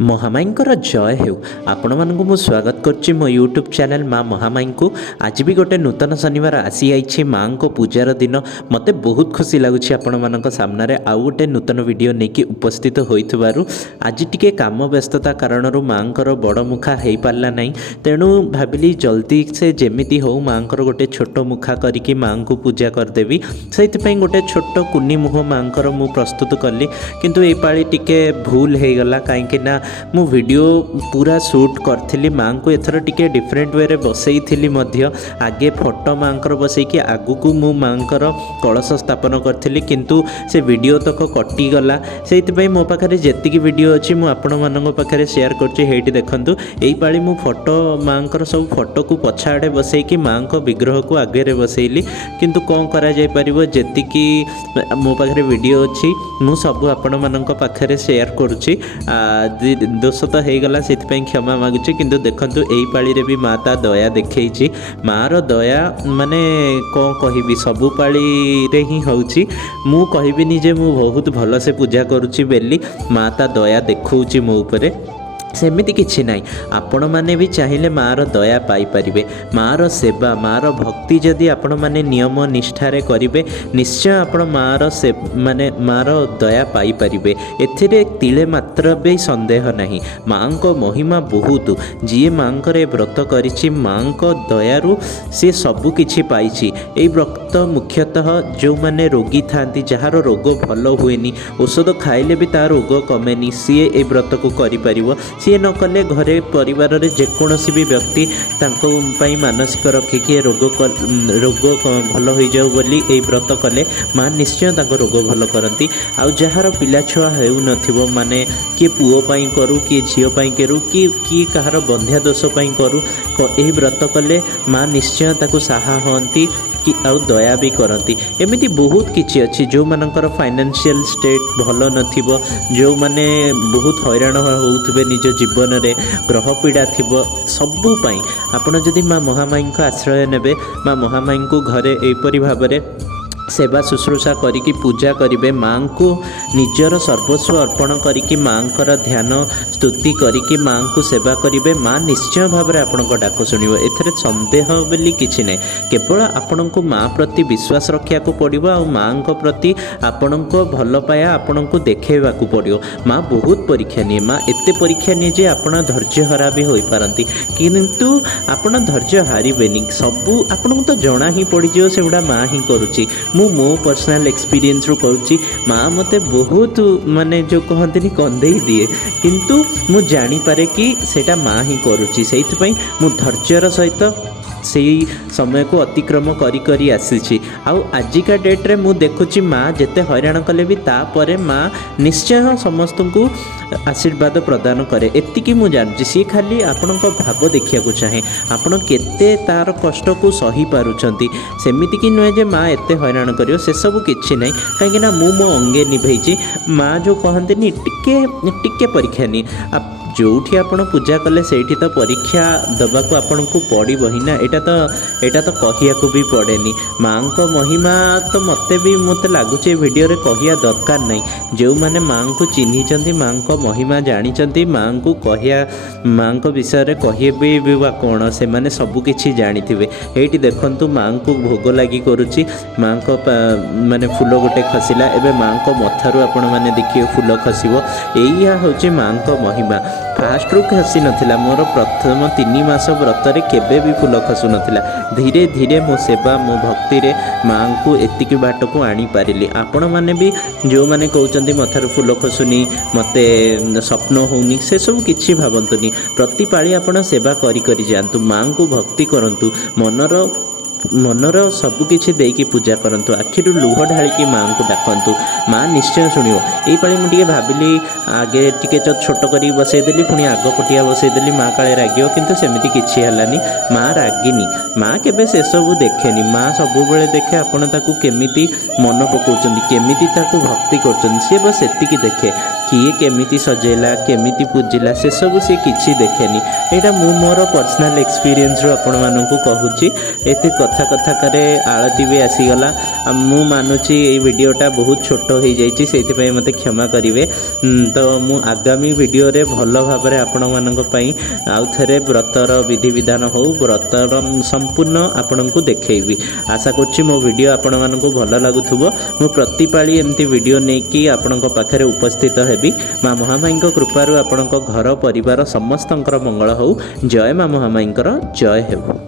महामाईंकर जय हेउ आपण मानक मु स्वागत करछि मो यूट्यूब चैनल माँ महामाई को। आज भी गोटे नूतन शनिवार आसी आइछि माँ को पूजार दिन। मते बहुत खुशी लगुच आपण मानक सामने आउ गोटे नूतन वीडियो नेकी उपस्थित होइथबारु। आज टिके काम व्यस्तता कारण माँकर बड़ मुखा हो पारला नहीं, तेणु भाविली जल्दी से जेमिति हो माँकर गोटे छोट मुखा करके माँ को पूजा करदेवी। से गोटे छोट कुनी मुह माँकर मु प्रस्तुत कली, किंतु ए पाली टिके भूल हो गला कहीं ना मु वीडियो पूरा शूट करी माँ को एथर टिके डिफरेंट वे बसई थी। आगे फोटो माँ बसई कि आगु को मु माँ कलश स्थापन करी, किंतु से वीडियो तक कटिगला। से मो पाखे जी वीडियो अच्छी मुझे शेयर कर देखूँ। यही पाली मु फोटो माँ सब फोटो को पछाड़े बसई कि माँ को विग्रह को आगे बसैली, किंतु कौन करा जाय परिबो जेतिकी मो पाखे वीडियो अच्छी मु सब आपण मानक पाखे शेयर करुच्ची। दोष तो हो गला से क्षमा मागुची, किंतु देखंतु एई पाली रे भी माता दया देखैची। मार दया माने कौन कहबी सबु पाली रे ही होउची। मु कहबिनी जे मु बहुत भल से पूजा करुची बेली माता दया देखौची मो उपरे, सेमिति किछि नाई। आपण माने भी चाहिए मार दया पाई परिबे। मार सेवा मार भक्ति जदि आपण माने नियम निष्ठारे करिवे निश्चय आपण मार से माने मार दया पाई परिबे। एथिरे तिले मात्र भी संदेह नहीं। माँ को महिमा बहुत। जी माँ करे व्रत करिछि माँ को दयारु से सबु किछि पाइछि। एई व्रत मुख्यतः जो माने रोगी थांती जहार रोग भल हुएनी, औषध खाइले भी तार रोग कमेनी, सीए ए व्रत को करि परिबो। सी न कले घरे परिवार रे जेकोसी भी व्यक्ति मानसिक रखिकी रोग भल हो जाऊ बोली ए व्रत कले माँ निश्चय रोग भल करती। आउ जार पिला छुआ हेउ नथिबो माने किए पुओ पाई करू किए झीओ पाई करू कि कहार बंध्या दोष पाई करू ए व्रत कले माँ निश्चय ताको साहा होती कि आउ दया भी करती। एमिति बहुत किछि अछि जो मानकर फाइनेंशियल स्टेट भल नथिबो, जो माने बहुत हैरान होउथबे निज जीवन रे ग्रह पीड़ा थिबो, सबु पई आपण जदि माँ महामाई को आश्रय नेबे माँ महामाई को घरे एपरि भाबरे सेवा शुश्रूषा करिकी पूजा करिवे। माँ को निजर सर्वस्व अर्पण करिकी माँकर ध्यान स्तुति करिकी माँ को सेवा करिवे। माँ निश्चय भाव में आपण डाक शुणव। एथरे संदेह बोली किछि नै, केवल आपण को माँ प्रति विश्वास रखा पड़ो आ माँ प्रति आपण को भल पाया आपण को देखा पड़ो। माँ बहुत परीक्षा निए। माँ एते परीक्षा निए जे आपण धैर्य हरा भी हो पारती, किंतु आपण धैर्य हारेनि। सबू आपण तो जना ही पड़ो से गुड़ा माँ ही करुच्ची। मो पर्सनल एक्सपीरियंस रू कहूँ माँ मते बहुत माने जो कहते कंदेई दिए, किंतु मु जानी पारे कि सेटा माँ ही करुच्ची। से मु धैर्यर सहित से समय को अतिक्रम करी करी आसी। आउ आजिका डेट्रे मु देखुची माँ जेते हैरान कले भी तापरे माँ निश्चय समस्त को आशीर्वाद प्रदान करे। एतिकी मु जानुची सी खाली आपण भाव देखा चाहे आपण केते तार कष्ट को सही पारुछंती। सेमिति कि नुहे जे माँ एते हैरान करियो से सब किछि नै, कहीं ना मु मो अंगे निभैची। माँ जो कहते टिके टिके परीक्षा नहीं, जोठी आपण पूजा कले सेठी तो परीक्षा दबाको आपण को पड़ो ही ना। एटा तो कहिया को भी पड़ेनी। माँ को महिमा तो मते भी मते लगुचे वीडियो रे कहिया दरकार नहीं। जो माने माँ को चिन्हिचंती माँ को महिमा जानिचंती माँ को कहिया माँ को विषय रे कहिबे भी वा कोन से माने सब किछि जानिथिबे। एठी देखंतु माँ को भोग लागी करूची। माँ को माने फूल गोटे खसिला, एबे माँ को मथारू आपण माने देखियो फूल खसिबो। एइया होची माँ को महिमा। फास्ट रू खसी नथिला मोर प्रथम 3 मास व्रत रे केबे भी फूल खसु नथिला। धीरे धीरे मो सेवा मो भक्ति रे माँ को एतिकी बाट को आनी पारिली। आपण माने भी जो माने कहउचंती मथार फूल खसुनी मते स्वप्न होउनी से सब किछि भाबंतुनी। प्रति पाळी आपण सेवा करी करी जांतु, माँ को भक्ति करंतु, मनर सबकिछि देकी पूजा करंतु, आखिरु लुह ढालिकी माँ को डाकंतु। माँ निश्चय शुणिव। एई पाळी मु टिके भाबिली आगे टिके छोट करी बसैदेली, पुणी आग पटिया बसैदेली माँ काळे रागियो, किंतु सेमिति किछि हलानी। माँ रागिनी। माँ केबे से सब देखेनी। माँ सबु बेले देखे आपण ताकू केमिति मन पकाउचंती, केमिति ताकू भक्ति करचंती, से बस एतिकी देखे। किए केमिति सजेला केमिति पूजिला से सब से किछि देखेनी। एटा मु मोर पर्सनल एक्सपीरियंस रो आपण मानकू कहूची। एते କଥା କଥାକରେ ଆଳତି ବି ଆସିଗଲା। ମୁଁ ମାନୁଛି ଏଇ ଭିଡ଼ିଓଟା ବହୁତ ଛୋଟ ହେଇଯାଇଛି, ସେଇଥିପାଇଁ ମୋତେ କ୍ଷମା କରିବେ। ତ ମୁଁ ଆଗାମୀ ଭିଡ଼ିଓରେ ଭଲ ଭାବରେ ଆପଣମାନଙ୍କ ପାଇଁ ଆଉ ଥରେ ବ୍ରତର ବିଧିବିଧାନ ହଉ ବ୍ରତର ସମ୍ପୂର୍ଣ୍ଣ ଆପଣଙ୍କୁ ଦେଖେଇବି। ଆଶା କରୁଛି ମୋ ଭିଡ଼ିଓ ଆପଣମାନଙ୍କୁ ଭଲ ଲାଗୁଥିବ। ମୁଁ ପ୍ରତିପାଳି ଏମିତି ଭିଡ଼ିଓ ନେଇକି ଆପଣଙ୍କ ପାଖରେ ଉପସ୍ଥିତ ହେବି। ମା ମହାମାୟୀଙ୍କ କୃପାରୁ ଆପଣଙ୍କ ଘର ପରିବାର ସମସ୍ତଙ୍କର ମଙ୍ଗଳ ହେଉ। ଜୟ ମା ମହାମାୟୀଙ୍କର ଜୟ ହେଉ।